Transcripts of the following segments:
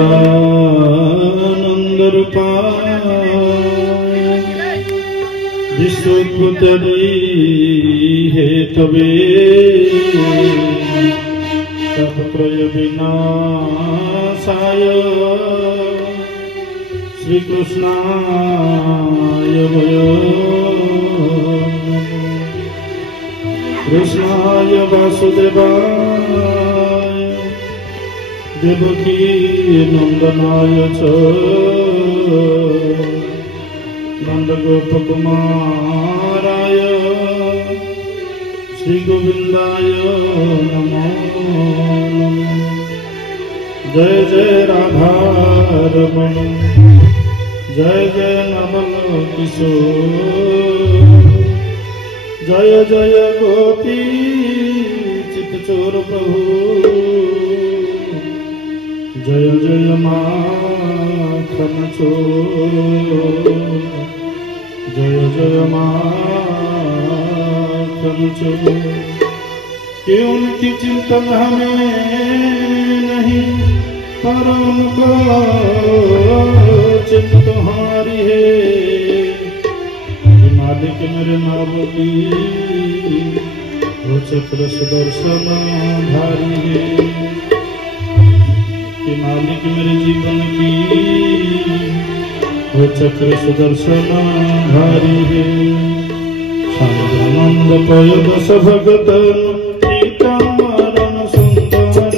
सच्चिदानंद रूपाय विश्वोत्पत्ति Hathaway तापत्रय विनाशाय श्रीकृष्णाय कृष्णाय वासुदेवाय देवकी नंदनाय च नंदगोपकुमाराय श्रीगोविंदाय नमो नमः। जय जय राधा रमण जय जय नवल किशोर जय जय गोपी चितचोर प्रभु जय जय माखन चोर जय जय माखन चोर। कि उनकी चिंतन हमें नहीं पर उनको चिंत तुम्हारी है। मालिक मेरे नाम की वो चक्र सुदर्शन धारी है। कि मालिक मेरे जीवन की वो चक्र सुदर्शन धारी है। छंदानंद पय दश भगत पीताम्बरम सुंदर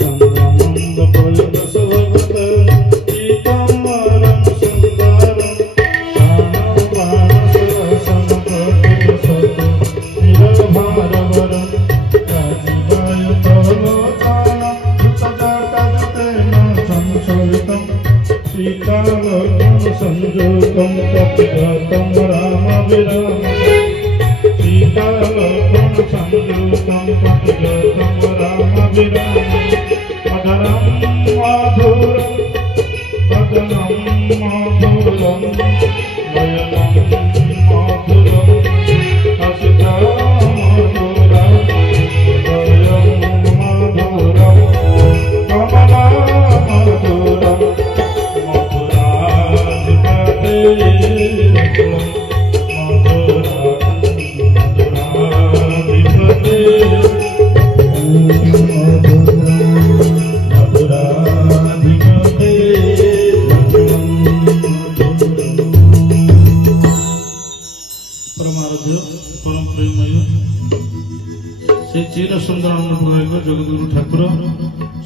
छंदानंद पय दश भगत पीताम्बरम सुंदर संयोगम तत्गतम राम विराम सीतालोकम संयोगम तत्गतम राम विराम मदनम माधुरम नयनम माधुरम हसिता मधुरम हृदयम माधुरम कमला मधुरम जगदगुरु ठाकुर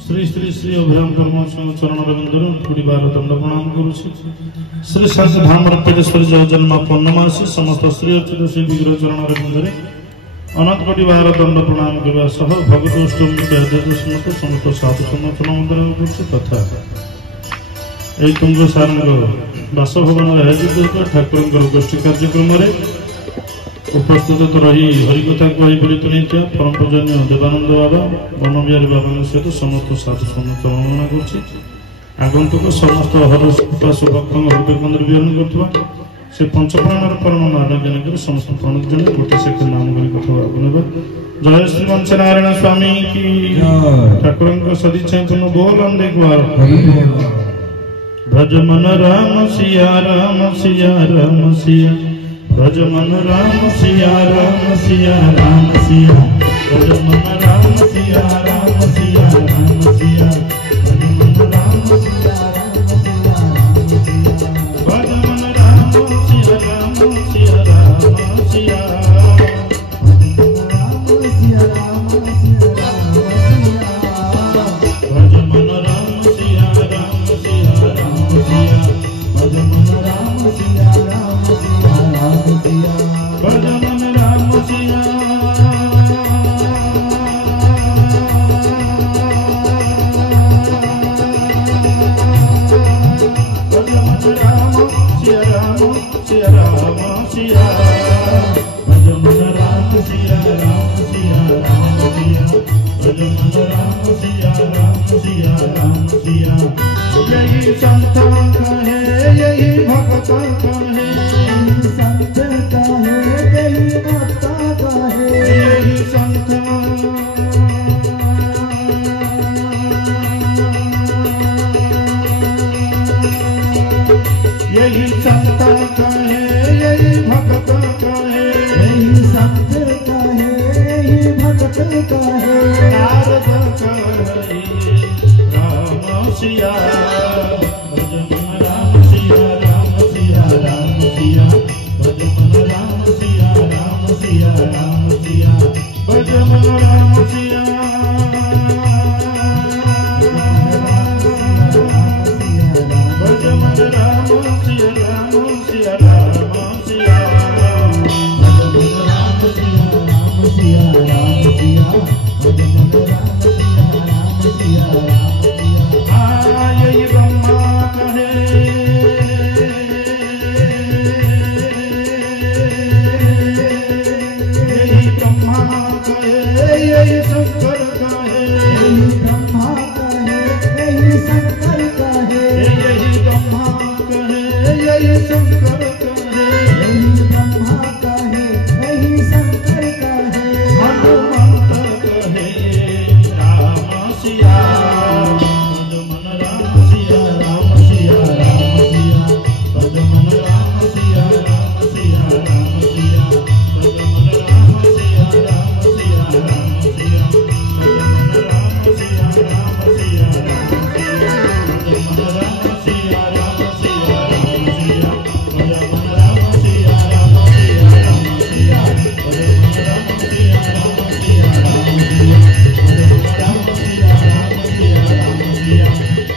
श्री श्री श्री अभयम कर्म चरण रविंदर थोड़ी बार दंड प्रणाम करुछि। श्री शांति धाम रत्नेश्वरी जय जन्म पूर्णमासी समस्त श्री अर्चित श्री विग्रह चरण रविंदर अनंत कोटि बार दंड प्रणाम करने सह भगवत अष्टमी समस्त समस्त साधु समर्थन मंदिर करुछि। तथा यही तुंग सार बासभवन आयोजित ठाकुर गोष्ठी कार्यक्रम उपस्थित तो रही हरिकथा कही बोली परम पूजन्य देवानंद बाबा वन बिहारी बाबा सहित समस्त साधु समर्थन कर आगंतुक समस्त हरपास भक्त हृदय मंदिर विहरण कर से पंचप्राणर परम नारायण कर समस्त प्रणत जन गोटे सेकेंड नाम कर कथा बोलवा। जय श्री वंश नारायण स्वामी की ठाकुर सदिच्छा बोल एक बार भज मन राम सिया राम सिया राम सिया भज मन राम सिया राम सिया राम सिया भज मन राम सिया राम सिया राम सिया भज मन राम सिया राम सिया राम सिया भज मन राम सिया राम सिया राम सिया भज मन राम सिया राम सिया राम सिया भज मन राम सिया यही संत कहे यही भक्त कहे संत कहे यही भक्त कहे यही संत मंदिर का है ही भक्त का है नारद कहे राम सिया भजमन राम सिया राम सिया राम सिया भजमन राम सिया राम सिया राम सिया भजमन राम सिया भजमन राम सिया राम सिया राम सिया भजमन राम सिया राम सिया राम सिया भजमन राम सिया राम सिया राम सिया यही ब्रह्मा कहे यही ब्रह्मा कहे यही शंकर कहे यही ब्रह्मा का है यही शंकर का है यही ब्रह्मा कहे यही शंकर कहे यही ब्रह्मा का है यही शंकर का है हनुमंत कहे राम सिया भजमन राम सिया राम सिया राम सिया भजमन राम सिया राम सिया राम सिया भजमन राम सिया राम सिया राम सिया भजमन राम सिया राम सिया राम सिया भजमन राम सिया राम सिया राम सिया भजमन राम सिया राम सिया राम सिया भजमन राम सिया राम सिया राम सिया भजमन राम सिया राम सिया राम सिया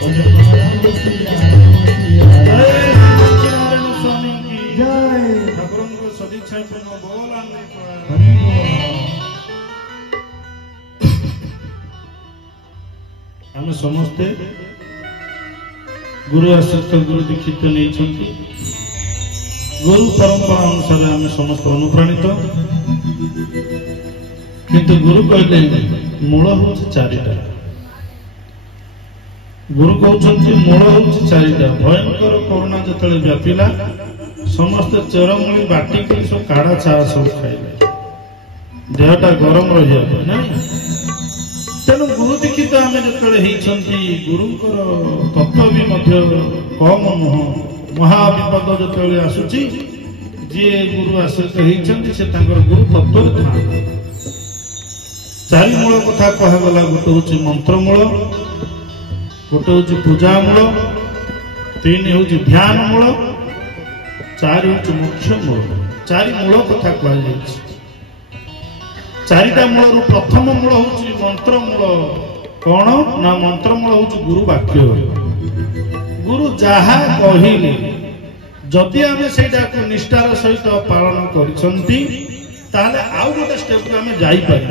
भजमन राम सिया राम सिया जय सच्चिदानंद स्वामी की जय ठाकुर को सदिच्छा पूर्ण बोल आने को हरि बोल। आम समस्ते गुरु आश्रित गुरु दीक्षित नहीं गुरु परंपरा अनुसार आम समस्त अनुप्राणित किंतु गुरु कहले मूल हूँ चारिटा गुरु कहते मूल हूँ चारिटा भयंकर कोरोना जो व्यापिला समस्त चेरमूली बाटिक सब काढ़ा चा सब खाइले देहटा गरम रही तेणु गुरु दीक्षित आम जो गुरुंकर तत्व भी कम नुह महाविपद जो आसूची जी गुरु आश्रित होती से गुरु तत्व था चारि मूल कथा कहगला गोटे हूँ मंत्रमूल गोटे हूँ पूजामूल तीन हूँ ध्यान मूल चारि हूँ मोक्ष मूल चारि मूल कथा कह चारिटा मूल प्रथम मूल हूँ मंत्रमूल कौन ना मंत्रमूल हूँ गुरु वाक्य गुरु जहा कहले जदि आम से निष्ठार सहित पालन करें आउ गोटे स्टेप आम जापर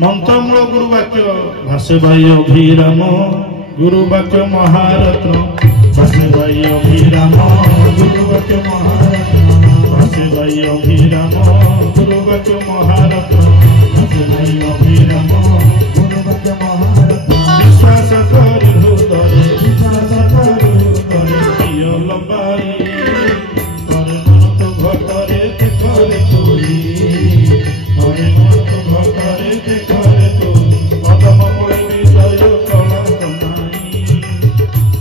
मंत्रमूल गुरु वाक्य भाष्य भाई अभिराम गुरु वाक्य महारत्न भाष्य भाई अभिराम गुरु वाक्य महारत्न भाष्य भाई अभिराम गुरु वाक्य महारत्न भाष्य भाई अभिराम गुरु वाक्य महारत्न विश्वास कर हृदय विश्वास कर हृदय प्रिय लंबाई करे मन तो घटरे देखरे तोरी करे मन तो घटरे देखरे तोरी कदम मोड़े विजय कला कमाई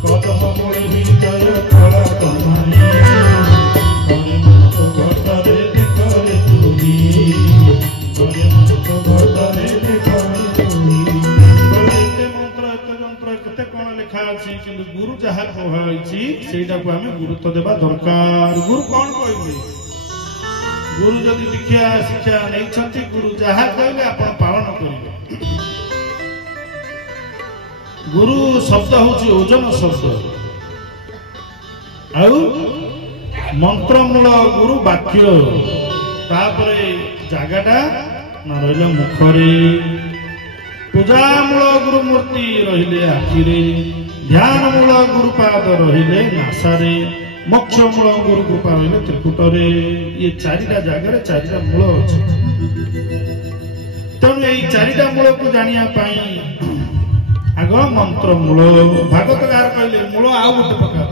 कदम मोड़े विजय कला कमाई करे मन तो घटरे देखरे तोरी करे मन तो घटरे देखरे तोरी गुरु जहा कही से गुरुत्व देवा दरकार गुरु कौन कहले गुरु जदि दीक्षा शिक्षा नहीं गुरु जहा कहले आप पालन करेंगे गुरु शब्द हूँ ओजन शब्द आउ मंत्रमूल गुरु वाक्य तापरे जगाटा ना रहा मुखरे पूजामूल गुरु मूर्ति रहिले आखिरे ध्यानमूल गुरुपाद रहिले नासारे मोक्षमूल गुरु कृपा रहिले त्रिकुटरे ये चारिटा जगार चारिटा मूल अच्छे तेणु ये चारिटा मूल को जानिया आग मंत्रमूल भागवतकार कहले मूल आउ गोटे प्रकार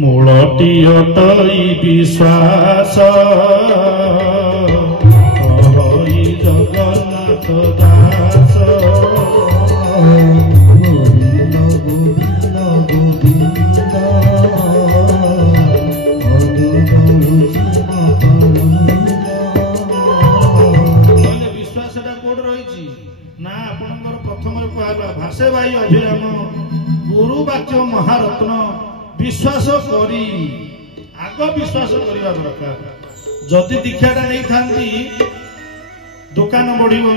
मूलटी अटई विश्वास हरि जगन्नाथ दास ବାକ୍ୟ ମହାରତ୍ନ विश्वास करी आग विश्वास करवा दरकार जदि दीक्षाटा नहीं थांती दुकान बढ़िबो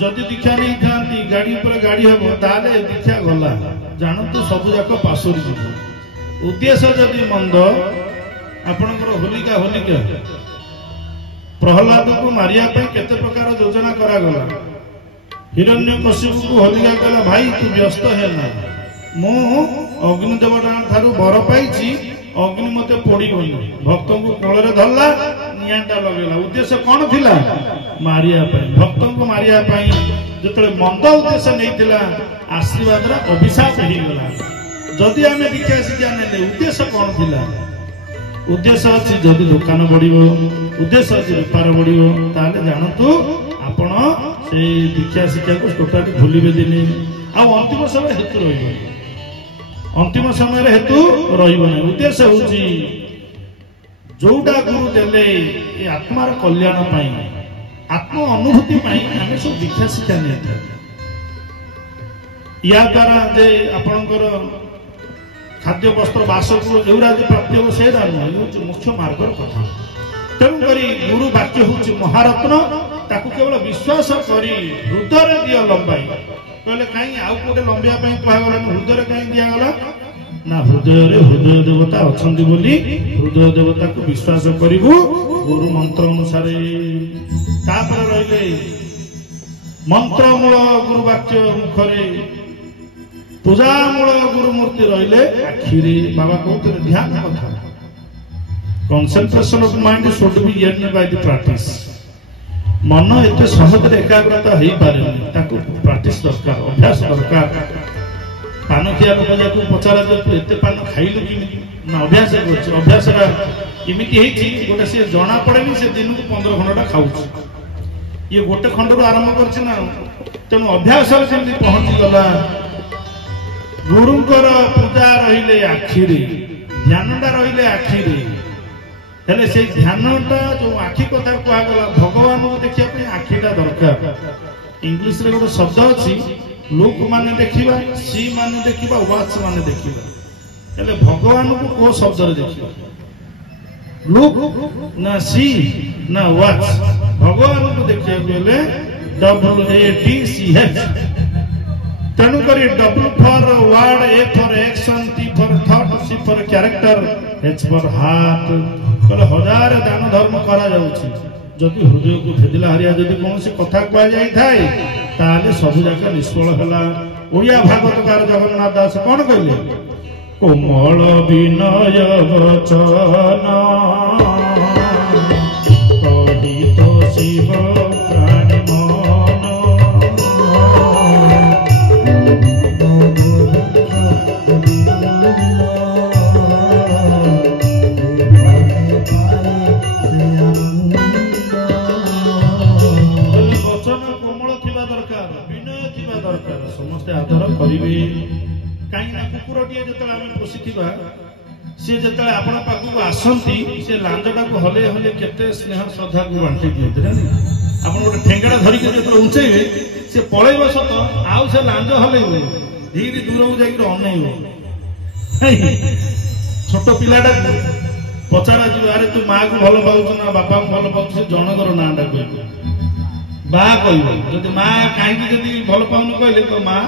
जदि दीक्षा नहीं थांती गाड़ी पर गाड़ी हबो ताले दीक्षा गला जानतु सब जाक पासुरी जीवो उद्देश्य जदि मंद आपनकर होलिका प्रहलाद को मारिया पे केते प्रकार योजना करा गला हिरण्यकशिपु को होलिका कहला भाई तू व्यस्त है ना मु अग्निदेवता ठारू वर पाई अग्नि मते पोड़ीबनी भक्त को कोल रे धरला नियांटा लगेला उद्देश्य कौन थिला मारिया पाई भक्त को मारिया पाई जतले मंद उद्देश्य नहीं थिला आशीर्वाद रा अभिशाप ही गला जदि आमे दीक्षा शिक्षा ने उद्देश्य कौन थिला उद्देश्य अछि जदि दुकान बढ़िबो उद्देश्य अछि व्यापार बढ़िबो ताले जानतु आपण से दीक्षा शिक्षा को टोटाली भूलिबे दिने आ अंतिम समय हेतु रहिबो अंतिम समय हेतु रहिबो नै उद्देश्य होची जोटा गुरु देले ए आत्मार कल्याण पाई आत्म अनुभूति पाई आमे सब दीक्षा शिक्षा नै या द्वारा जे आपनकर खाद्य वस्त्र बासगृह जोरा प्राप्ति हो से मुख्य मार्ग कथा तेणुक गुरु वाक्य हूँ महारत्न ताकू केवल विश्वास करी हृदय दिय लंबाई कहले कहीं आउ कोटे लंबिया कहगला हृदय कहीं दिगला ना हृदय देवता अच्छा हृदय देवता को विश्वास करू गुरु मंत्र अनुसार रही मंत्रमूल गुरु वाक्य मुखरे पूजामूल गुरु मूर्ति रहिले आखिरे बाबा कहते ध्यान कथा concentration of mind should be earn by the practice मन एते सहज एकाग्रता हो पारे ताकू प्रैक्टिस दरकार अभ्यास दरकार पान खिया लोक जाकू पचारा जे एते पान खाइलु कि ना अभ्यास करछ अभ्यास रा इमिति हेछि गोटे से जना पड़ेनी से दिन को 15 घंटा खाउछ ये गोटे खंड आरंभ करछ ना तेनु अभ्यास जेमि पहुंची गला गुरुंकर पूजा रहिले आखिरे ध्यानटा रहिले आखिरे हेले से ध्यानटा जो आखि कथा कुआ गला भगवान को देखिया पे आखिटा दरकार इंग्लिश रे गोटे शब्द अछि लोक माने देखिबा सी माने देखिबा वाच माने देखिबा हेले भगवान को को शब्द रे देखिबा लोक ना सी ना वाच भगवान को देखिया गेले WATCH तेणु करी W for word A for action T for thought C for character H for heart कल हजार दान धर्म करा जाउछि जदि हृदय को भेदिला हरिया जदि कोन से कथा कुआ जाई थाए ताले सब जाका निष्फल हला ओडिया भागवतकार जगन्नाथ दास कोन कहले कोमल विनय वचन कहि तो शिव प्राणी समस्ते आदर करिवे काई ना कुकुरटिए जतले आमे पोसिथिबा से जतले आपण पाखु आसंती से लांजटा को हले हले केते स्नेह श्रद्धा को बांटी दियते ना आपण गोटे ठेंगड़ा धरि के जतले उंचैबे से पळैबो सत आउ से लांज हलेबो धीरे दूर हो जाई के अनैबो छोट पिलाटा पचारा जी अरे तू मां को भलो पाउछ ना बापा को भलो पाउछ से जनगर नाडा कहबो बा कहबो जदि मां काई जदि भलो पाउन कहले तो मां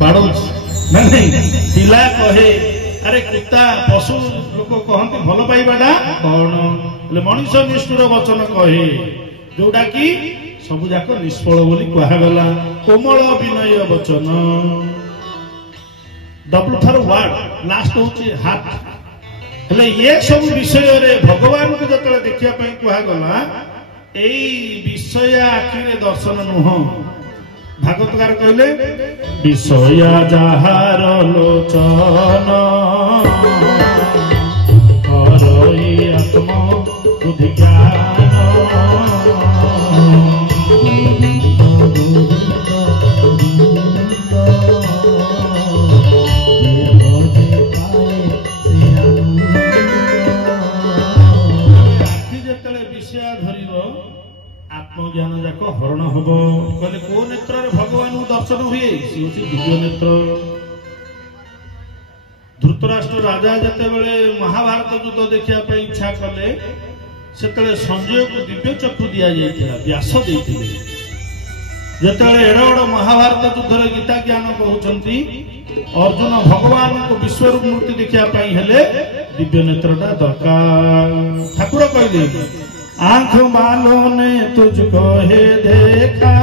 पाड़ोछ नहीं पिला कहे अरे कुत्ता पशु लोक कहते भल पाइबाटा कौन बोले मनुष्य निष्ठुर वचन कहे जोटा कि सब जाक निष्फल बोली कहगला कोमल विनय वचन W फॉर वर्ड लास्ट होची हार्ट हेले ये सब विषय रे भगवान को जतले देखिया पई कहगला एई विषय आखिरे दर्शन नुह भागवतकार कहले विषय जाहार लोचन हरई आत्म बुद्धि ज्ञान आत्मज्ञान जाक हरण हम कहले को नेत्र भगवान दर्शन हुए सी दिव्य नेत्र धृतराष्ट्र राजा जितेबले महाभारत युद्ध देखा इच्छा कले से संजय को दिव्य चक्षु दि जाइए व्यास देते जिते एड़ बड़ महाभारत युद्ध गीता ज्ञान कहते अर्जुन भगवान को विश्वरूप मूर्ति देखापी हेले दिव्य नेत्रटा दरकार ठाकुर कहले आंख वालों ने तुझको हे देखा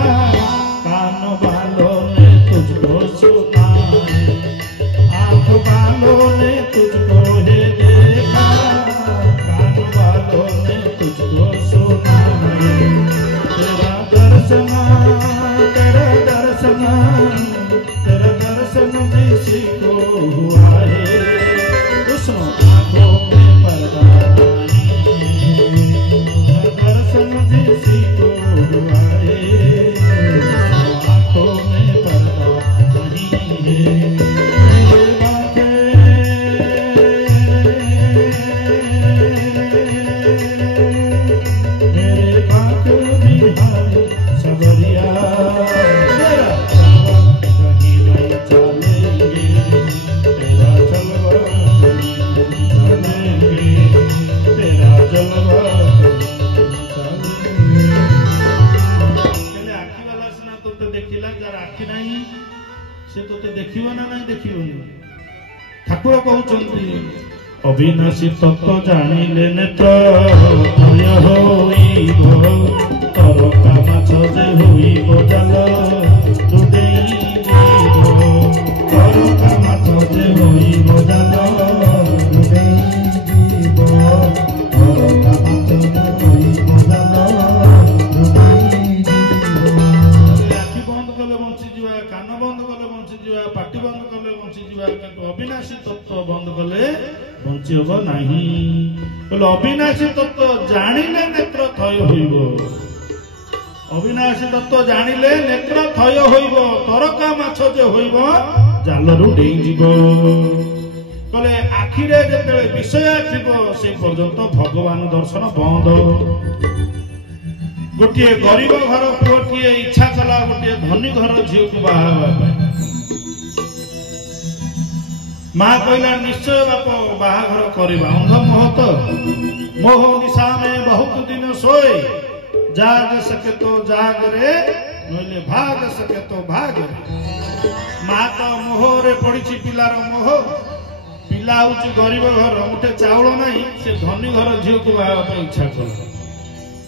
कान वालों ने तुझको सुना आंख वालों ने तुझको हे देखा कान वालों ने तुझको सुना तेरा दर्शन किसी को हुआ है उसमें आंखों में पर्दा दर्शन किसी को हुआ है आंखों में पर्दा नहीं है मेरे बांक बिहारी सबरिया ठाकुर कहते अविनाशी तत्व जानिले नेत्र भय होइब तरका माछ जे होइब जाल जुडेइब तरका माछ जे होइब जाल जुडेइब तरका माछ जे होइब जाल जुडेइब आखि बंद कले बंची जिवा कान बंद कले बंची जिवा पाटी बंद कले बंची जिवा किंतु अविनाशी तत्व बंद कले बंची हब नाही बोले अविनाशी तत्व जानिले नेत्र थय होइब अविनाशी तत्व जानिले नेत्र थय होइब तरका माछ जे होइब जालरू डेई जीव बोले आखिरे जेते विषय थिबो से पर्यंत भगवान दर्शन बंद गोटे गरीब घर पुओटीए इच्छा कला गोटे धनी घर झील को बाहा माँ कहला निश्चय बाप बाहाघर करवा अंध मोह तो मोह निशा में बहुत दिन सोए जाग सके तो जाग रे नहले भाग सके तो भाग रे माँ तो मोह रे पड़ी पिलार मोह पिला हूँ गरीब घर मुठे चाउल नहीं से धनी घर झील को बाहा इच्छा कला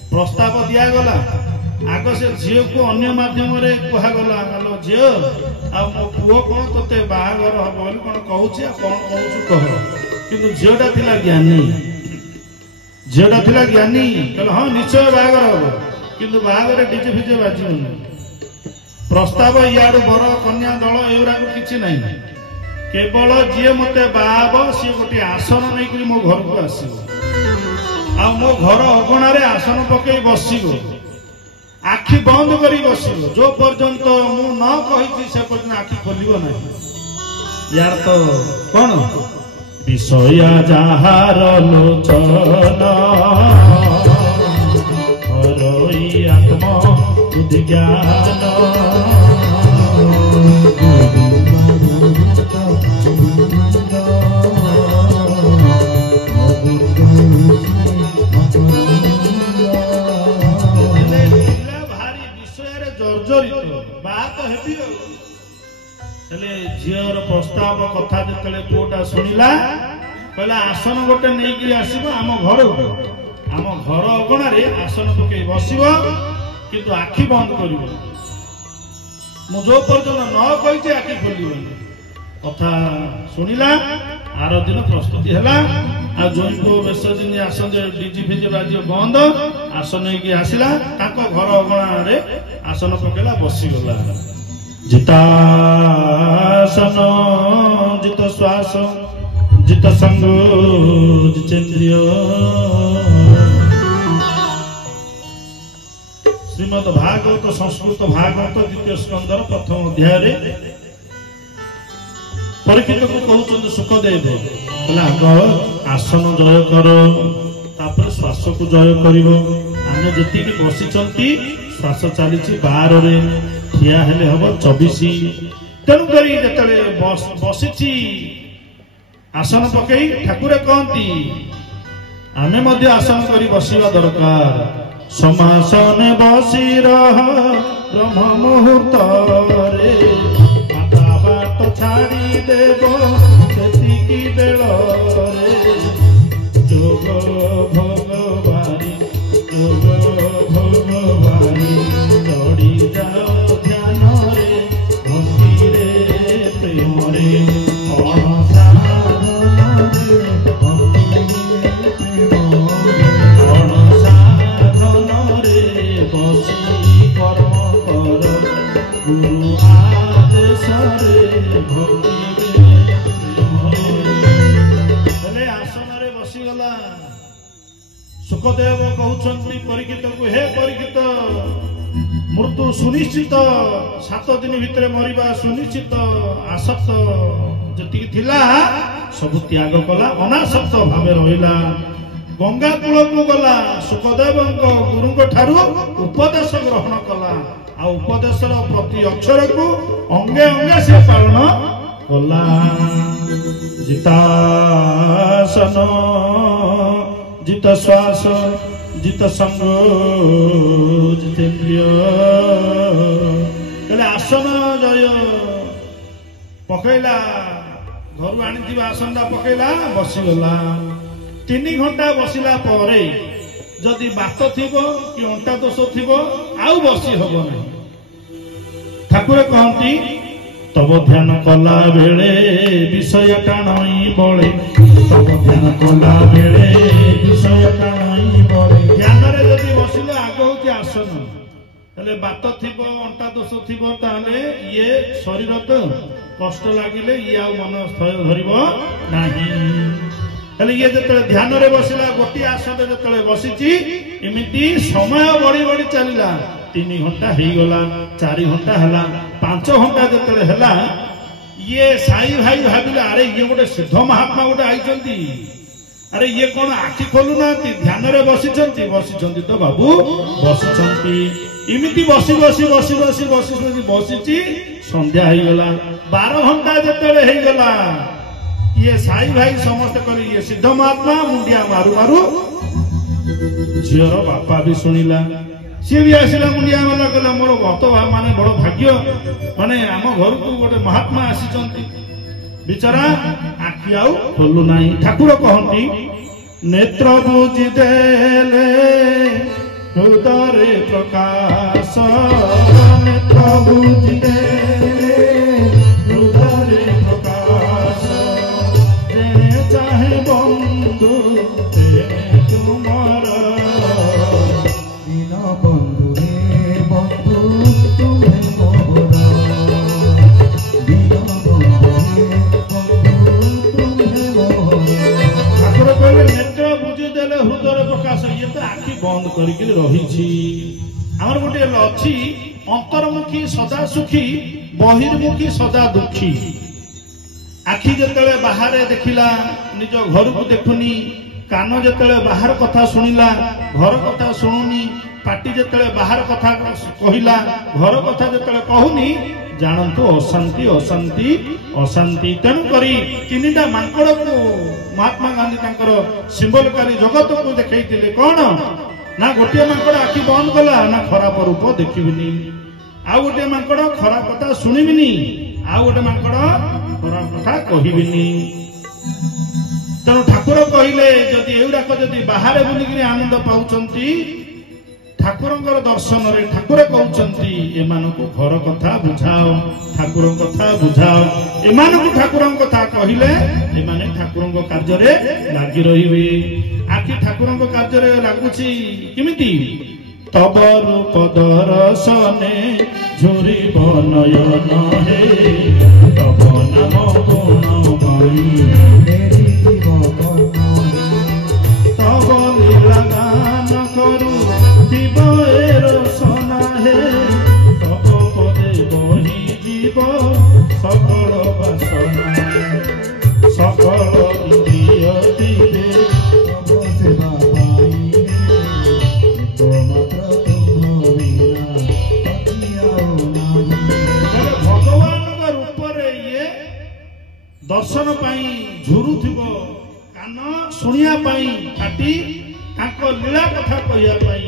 प्रस्ताव दिगला आग से झील को अन्य मध्यम कहगला हेलो झील आ मो पुओ कौन तोते बाहागर हम बोली कौन कहूँ कौन कहूँ कह कि झीलटा थिला ज्ञानी झीलटा थिला ज्ञानी कहले हाँ निश्चय बाहागर हम किंतु बाहागर डीजे फिजे बाजिबन प्रस्ताव इयाडू बर कन्या दल एगुरा किछि नहीं केवल जी मते बाहाब सी गोटे आसन नहीं मो घर को आसीबो आ मो घर अगणारे आसन पकई बसिबो आखि बंद करी बसिबो जो पर्यंत मु न कहि से पर्यंत आखि खोलिबो नहीं यार तो कौन विषया जहार लोचन हरई आत्मा बुद्धि ज्ञान झीर प्रस्ताव कथा जो पुओटा शुणिला कहला आसन गोटे नहीं आसब आम घर अगणारे आसन पकई बसब किंतु आखि बंद कर जो पर्यटन न कही आखि खोल कथा शुणिला आर दिन प्रस्तुति है जो बेश दिन आसन डीजी फिजी बाजी बंद आसन आसला घर अगणारे आसन पकेला बसीगला जितासन जित श्वास जित संग जितेन्द्रिय श्रीमद भागवत संस्कृत भागवत द्वितीय स्कंदर प्रथम अध्याय परीक्षित को कहते सुखदेव आसन जय कर तापर श्वास को जय कर आम जी बसी श्वास चली 12 ठिया हेले हम 24 तेणुक बसी आसन पकई ठाकुर कहती आमे मध्य आसन करी बसिवा दरकार समासने बसी रह ब्रह्म मुहूर्त रे माता बाट छाड़ी देव सेतिकी बेल रे जोग भगवानी चढ़ी जाओ ध्यान रे भक्ति रे प्रेम रे सुखदेव कहउछन्ति परीक्षित को हे परीक्षित मृत्यु सुनिश्चित 7 दिन भितर मरिबा सुनिश्चित आसक्त जति थिला सब त्याग कला अनासक्त भावे रहिला गंगा कूल को गला सुखदेव गुरु ठारू उपदेश ग्रहण कला आ उपदेशर प्रति अक्षर को अंगे अंगे से पालन कला जितासन जित श्वास जित संग जितेन्द्रिय आसन जय पकईला घर आनी आसन पकईला बसीगला 3 घंटा बसिला परे जदि बात थिबो कि अंटा दोष थिबो आउ बसी हबो नहीं ठाकुर कहती तब ध्यान कला बेले विषय टाणई बळे तब ध्यान कला बेले विषय टाणई बळे ध्यान रे जदि बसिले आग होती आसन हेले बात थिबो अंटा दोष थिबो ताले ये शरीर तो कष्ट लागिले ये आ मन स्थय धरिबो नाही हेले ये जतले ध्यान रे बसिला गोटी आसन जतले बसिची इमिति समय बड़ी बड़ी चलिला 3 घंटा हो गला 4 घंटा हला 5 घंटा जतले हला ये साई भाई भाबिला अरे ये गोटे सिद्ध महात्मा गोटे आइचंती अरे ये कौन आखि खोलु ना ध्यान रे बसिचंती तो बाबू बसिचंती इमिति बसी बसी बसी बसी बसी बसी बसिची संध्या हो गला 12 घंटा जतले हो गला ये साई भाई समस्त करी ये सिद्ध महात्मा मुंडिया मारू मारू झीर बापा भी शुणिला सी भी आसला मुंडिया मारा कहला मोर भक्त माने बड़ भाग्य माने आम घर को गोटे महात्मा आसी बिचारा आखि आउ खोलु नाही ठाकुर कहती नेत्र बुझी देले हृदय प्रकाश नेत्र बुझी देले हृदय प्रकाश चाहे बंधु तुमार बिना बंधु रे बंधु तुम्हें मोहरा बिना बंधु रे बंधु तुम्हें मोहरा ठाकुर कहले नेत्र बुझी देले हृदय प्रकाश ये तो आखि बंद करके रही आमर गोटे अच्छी अंतर्मुखी सदा सुखी बहिर्मुखी सदा दुखी आखि जतले बाहर देखिला निज घर को देखुनी कान जतले बाहर कथा शुणिला घर कथा शुणुनी पाटी जतले बाहर कथा कहिला घर कथा जतले कहूनी जानंतु अशांति अशांति अशांति तेणु करी 3टा मांकड़ को महात्मा गांधी तांकर सिंबलकारी जगत को देखैतिले कौन ना गोटे मांकड़ आखि बंद कला ना खराब रूप देखिबिनी आ गोटे मांकड़ खराब कथा शुणिबिनी आ गोटे मांकड़ खराब कथा कहिबिनी तेणु ठाकुर कहले जदि एउराक जदि बाहर बुलिक आनंद पाउचंती ठाकुरंकर दर्शन रे ठाकुर कहउचंती एमानकु घर कथा बुझाओ ठाकुर कथा बुझाओ एमानकु ठाकुरंक कथा कहिले एमाने ठाकुरंक कार्य रे लागि रहिबे आखि ठाकुरंक कार्य रे लागुची किमिति तब रूप दर्शने झुरी बनयन हे तब नाम गुण पाई मेरी जीवन तब लीला गान करू दिबेर सोना हे तब पदे बही जीव सकल बासना सकल इंद्रिय दिले तब सेवा पाई तो मात्र तुम बिना पतियाओ नाही भगवान रूप रे ये दर्शन पाई ଝୁରୁଥିବ କାନ ଶୁଣିବା ପାଇଁ ପାଟି ତାଙ୍କ ଲୀଳା କଥା କହିବା ପାଇଁ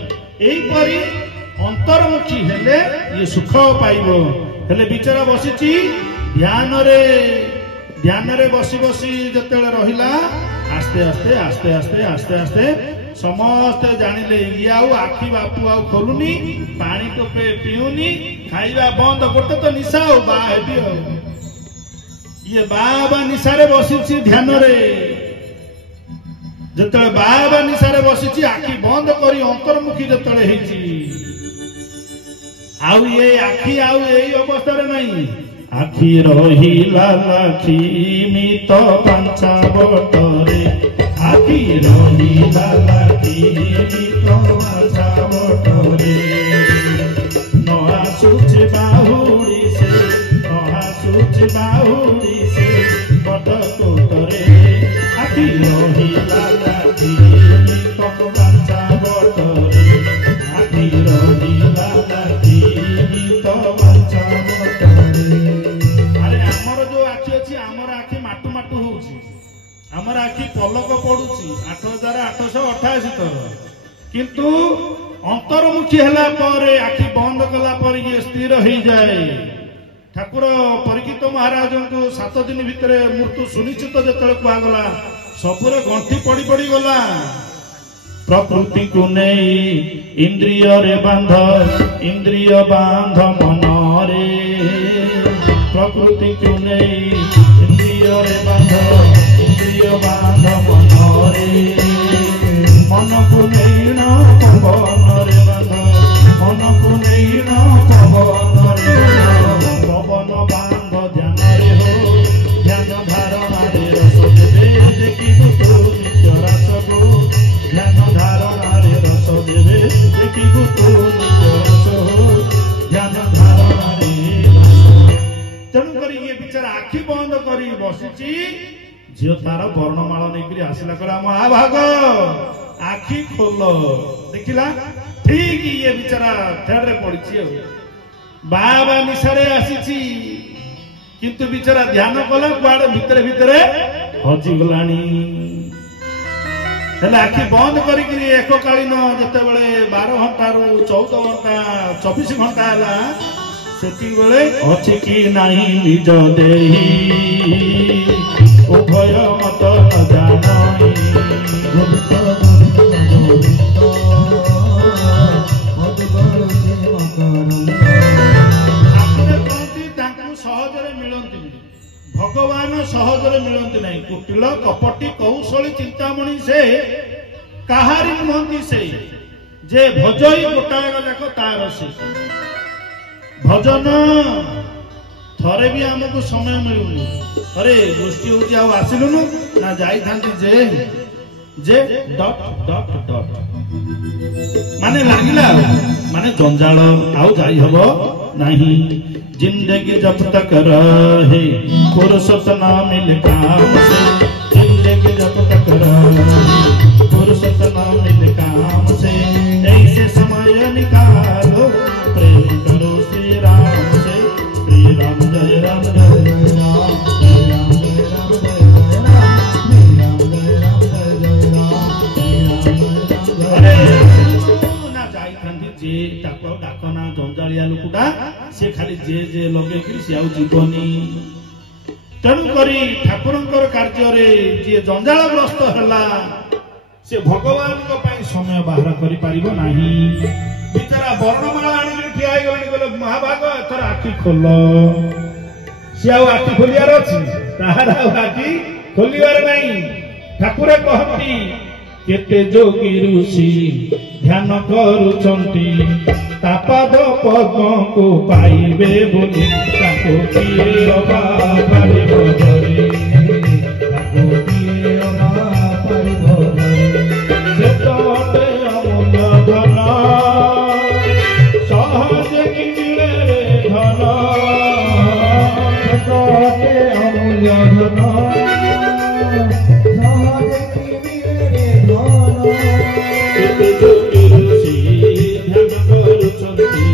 ଏଇପରି ଅନ୍ତର୍ମୁଖୀ ହେଲେ ଇଏ ସୁଖ ପାଇବ। ହେଲେ ବିଚାରା ବସିଛି ଧ୍ୟାନରେ ବସି ବସି ଯେତେବେଳେ ରହିଲା ଆସ୍ତେ ଆସ୍ତେ ଆସ୍ତେ ଆସ୍ତେ ଆସ୍ତେ ଆସ୍ତେ ସମସ୍ତେ ଜାଣିଲେ ଇଏ ଆଉ ଆଖି ବାପୁ ଆଉ ଖୋଲୁନି, ପାଣି ଟୋପେ ପିଉନି, ଖାଇବା ବନ୍ଦ, ଗୋଟେ ତ ନିଶା ଆଉ ବାହା ହେବି ଆଉ। ଇଏ ବାହା ନିଶାରେ ବସିଛି ଧ୍ୟାନରେ, ଯେତେବେଳେ ବାହା ନିଶାରେ ବସିଛି ଆଖି ବନ୍ଦ କରି ଅନ୍ତର୍ମୁଖୀ ଯେତେବେଳେ ହେଇଛି ଆଉ ଏ ଆଖି ଆଉ ଏଇ ଅବସ୍ଥାରେ ନାହିଁ। ଆଖି ରହିଲା ଲାଖିମିତ ପାଞ୍ଚ ବଟରେ, ଆଖି ରହିଲା ଲାଖିମିତ ପାଞ୍ଚ ବଟରେ, ନ ଆସୁଛି ବାହୁଡ଼ି ସେ, ନ ଆସୁଛି ବାହୁଡ଼ି ସେ ବଟ କୋଟରେ। ଆଖି ରହିଲା ଲାଖିମିତ ପାଞ୍ଚ ବଟରେ, ଆଖି ରହିଲା ଲାଖିମିତ ପାଞ୍ଚ ବଟରେ। ଆରେ ଆମର ଯୋଉ ଆଖି ଅଛି, ଆମର ଆଖି ମାଟୁ ମାଟୁ ହଉଛି, ଆମର ଆଖି ପଲକ ପଡୁଛି 8888 ଥର, କିନ୍ତୁ ଅନ୍ତର୍ମୁଖୀ ହେଲା ପରେ ଆଖି ବନ୍ଦ କଲା ପରେ ଇଏ ସ୍ଥିର ହେଇଯାଏ। ଠାକୁର ପରୀକ୍ଷିତ ମହାରାଜଙ୍କୁ 7 ଦିନ ଭିତରେ ମୃତ୍ୟୁ ସୁନିଶ୍ଚିତ ଯେତେବେଳେ କୁହାଗଲା ସବୁରେ ଗଣ୍ଠି ପଡି ପଡି ଗଲା। ପ୍ରକୃତିକୁ ନେଇ ଇନ୍ଦ୍ରିୟରେ ବାନ୍ଧ, ଇନ୍ଦ୍ରିୟ ବାନ୍ଧ ମନରେ, ପ୍ରକୃତିକୁ ନେଇ ଇନ୍ଦ୍ରିୟରେ ବାନ୍ଧ, ଇନ୍ଦ୍ରିୟ ବାନ୍ଧ ମନରେ, ମନକୁ ନେଇ ନ ପବନରେ ବାନ୍ଧ, ମନକୁ ନେଇ ନ ପବନରେ ବାନ୍ଧ, ପବନ ବାନ୍ଧ ଧ୍ୟାନରେ ହୋ, ଧ୍ୟାନ ଧାରଣାରେ ରସ ଦେବେ ଦେଖିବୁ ତୁ ନିଜ ରାସକୁ, ଧ୍ୟାନ ଧାରଣାରେ ରସ ଦେବେ ଦେଖିବୁ ତୁ ନିଜ ରସ ହୋ, ଧ୍ୟାନ ଧାରଣାରେ। ତେଣୁକରି ଇଏ ବିଚାରା ଆଖି ବନ୍ଦ କରି ବସିଛି, ଝିଅ ତାର ବର୍ଣ୍ଣମାଳ ନେଇକରି ଆସିଲା, କହିଲା ମହାଭାଗ ଆଖି ଖୋଲ। ଦେଖିଲା ଠିକ ଇଏ ବିଚାରା ଥେଡରେ ପଡିଛି ଆଉ, ବାବା ନିଶାରେ ଆସିଛି, କିନ୍ତୁ ବିଚାରା ଧ୍ୟାନ କଲା କୁଆଡେ ଭିତରେ ଭିତରେ ହଜିଗଲାଣି। ହେଲେ ଆଖି ବନ୍ଦ କରିକିରି ଏକକାଳୀନ ଯେତେବେଳେ 12 ଘଣ୍ଟାରୁ 14 ଘଣ୍ଟା 24 ଘଣ୍ଟା ହେଲା, ସେତିକିବେଳେ ଅଛି କି ନାହିଁ ନିଜ ଦେହି ଉଭୟ ମତ ନ ଜାଣଇ, ଠାକୁର କହନ୍ତି ତାଙ୍କୁ ସହଜରେ ମିଳନ୍ତିନି, ଭଗବାନ ସହଜରେ ମିଳନ୍ତି ନାହିଁ। କୁଟିଳ କପଟି କୌଶଳୀ ଚିନ୍ତାମଣି ସେ କାହାରି ନୁହନ୍ତି, ସେ ଯେ ଭଜଇ ଗୋଟାକ ଯାକ ତାର ସେ ଭଜନ। ଥରେ ବି ଆମକୁ ସମୟ ମିଳୁନି, ଥରେ ଗୋଷ୍ଠୀ ହଉଛି ଆଉ ଆସିଲୁନୁ ନା ଯାଇଥାନ୍ତି ଯେ ଡଟ୍ ଡଟ୍ ଡଟ୍ ମାନେ ଲାଗିଲା, ମାନେ ଜଞ୍ଜାଳ ଆଉ ଯାଇ ହବ ନାହିଁ। जिंदगी जब तक रहे फुर्सत ना मिले काम से, जिंदगी जब तक रहे फुर्सत ना मिले काम से, ऐसे समय निकालो प्रेम करो श्री राम से, श्री राम जय राम जय राम, श्री राम जय राम जय राम, श्री राम जय राम जय राम, श्री राम जय राम। अरे ना जाई खांदी जे ताको डाकना जंजालिया लोकटा से खाली जे जे लगे सी आउ जीवनी। तेणुकरी ठाकुरंकर कार्य जी जंजालग्रस्त है से भगवान समय बाहर कर बेचारा वर्णमाला आनिक ठिया गले महाभाग एथर आखि खोल, सी आखि खोलियार अच्छी तार आखि खोलियार नहीं। ठाकुर कहती केते जोगी ऋषि ध्यान करुचंती, तापाद पद्म को पाइबे बोली, ताको किए अबा पारिब धरे, ताको किए अबा पारिब धरे। सेतटे अमूल्य धन सहजे कि मिले रे धन, सेतटे अमूल्य धन सहजे कि मिले रे धन। केते जोगी ऋषि ध्यान करुचंती,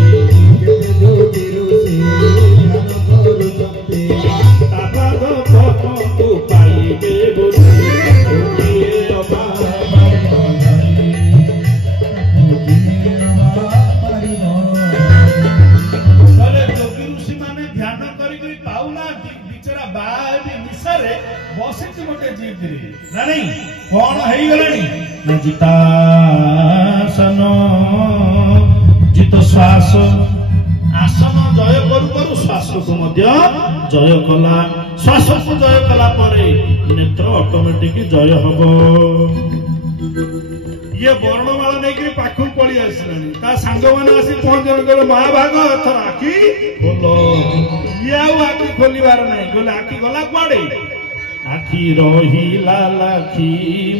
केते जोगी ऋषि ध्यान करुचंती, तापाद बाबी निशारे बसिच गोटे जीवरी ना नहीं कौन हेई गलानी ना जितासन जित श्वास आसन जय करू करू श्वास को मध्य जय कला श्वास को जय कला परे नेत्र ऑटोमेटिक जय हबो ये वर्णमाला नहीं कि पाखु पड़ी आसलानी ता सांग माने आसी पहुंचन गले महाभाग एथर आखि खोलो ये आखि खोलिबार नहीं गले आखि गला कुआडे आखि रहिला लाखी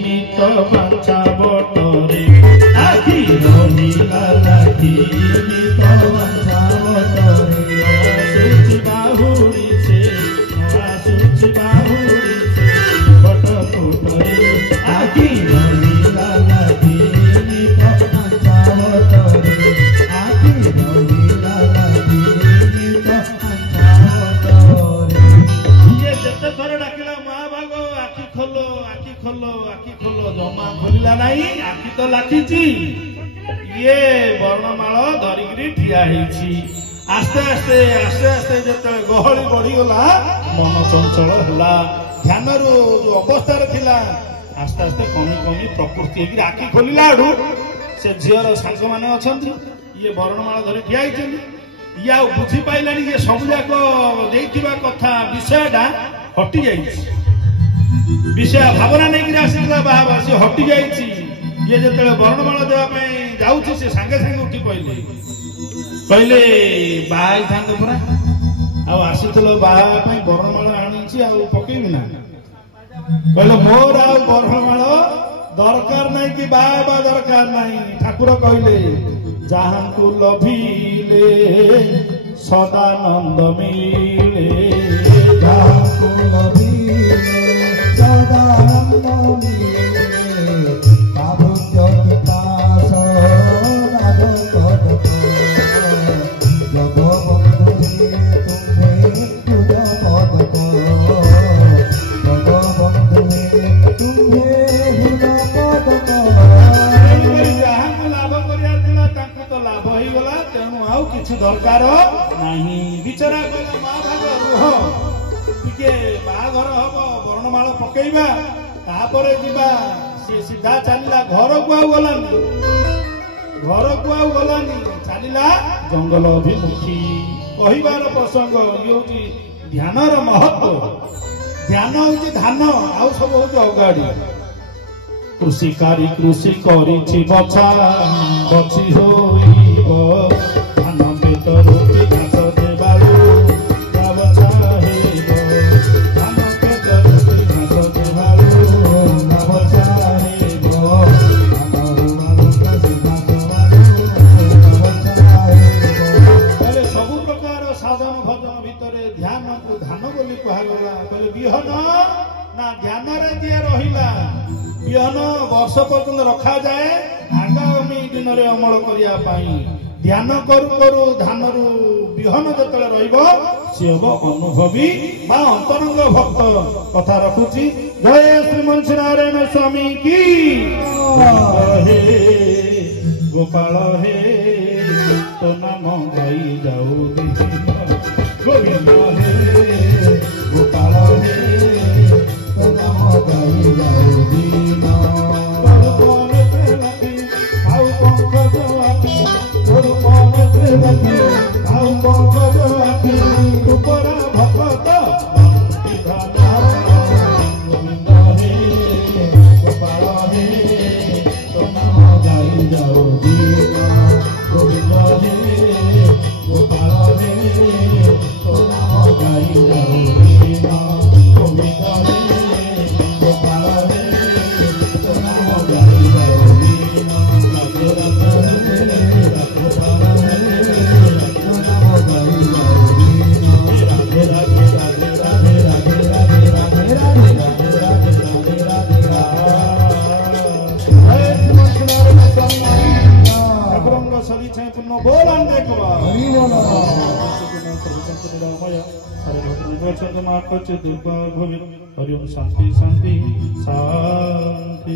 मित बाचा बटरे आखि रहिला लाखी मित बाचा बटरे सुचि बाहुरी से सुचि बाहुरी से बट फुटरे आखि रहिला लाखी मित बाचा बटरे आखि रहिला लाखी मित बाचा बटरे ये जते थर डाकिला महाभाग आखि खोलो जमा खोलिला नहीं आखि तो लाखिची ये वर्णमाल धरिकी ठिया ହେଇଛି आस्ते आस्ते आस्ते आस्ते जते गहली बढ़ी गला मन चंचल होला ध्यान रो जो अवस्था रे थिला आस्ते आस्ते कमी कमी प्रकृति की आखि खोलिला आडू से झियर सांग माने अछंती ये वर्णमाल धरि ठिया ହେଇଛନ୍ତି या बुझी पाइलानी ये सब जाक देइथिबा कथा विषयटा हटि जाइछि विषय भावना नहीं कि आसीला बाबा से हटि जाइछि ये जते वर्णमाला देवा पे जाउछि से संगे संगे उठी कहले बाहाई थांद पुरा आ आसीथलो बाहा पे वर्णमाला आनिछि आ पकेइबि ना कहले मोर आ वर्णमाला दरकार नहीं कि बाबा दरकार नहीं ठाकुर कहले जहां को लभिले सदानंद मिले जहां को लभिले सदानंद मिले बाबू जगतास राग कदक जग बंधु तुम्हें तुझ पदक जग बंधु तुम्हें हुद पदक किसी दरकार नहीं विचारा कले महाभाग रुह टिके बाघर हम वर्णमाल पकेइबा तापरे जीवा से सीधा चलिला घर को आउ गलानी चलिला जंगल अभिमुखी कहिबार प्रसंग ये ध्यानर महत्व ध्यान होची धान आउ सब होची अगाड़ी कृषिकारी कृषि करिछि बछा बछि होइबो रोटी घास देवालू बचा हेबो धान पेट रोटी घास देवालू बचा हेबो सबु प्रकार साधन भजन भितर ध्यान को धान बोली कहगला कहले बिहन ना ध्यान रे जे रहिला बिहन वर्ष पर्यंत रखा जाए आगामी दिन रे अमल करिया पाई ध्यान करू करू धान रु विहन जतले रहिबो से हबो अनुभवी बा अंतरंग भक्त कथा रखुची जय श्री मुंशी नारायण स्वामी की हे गोपाल हे तो नाम गाई जाऊ गोविंद हे गोपाल हे तो नाम गाई जाऊ दीना हरि ओम शांति शांति शांति।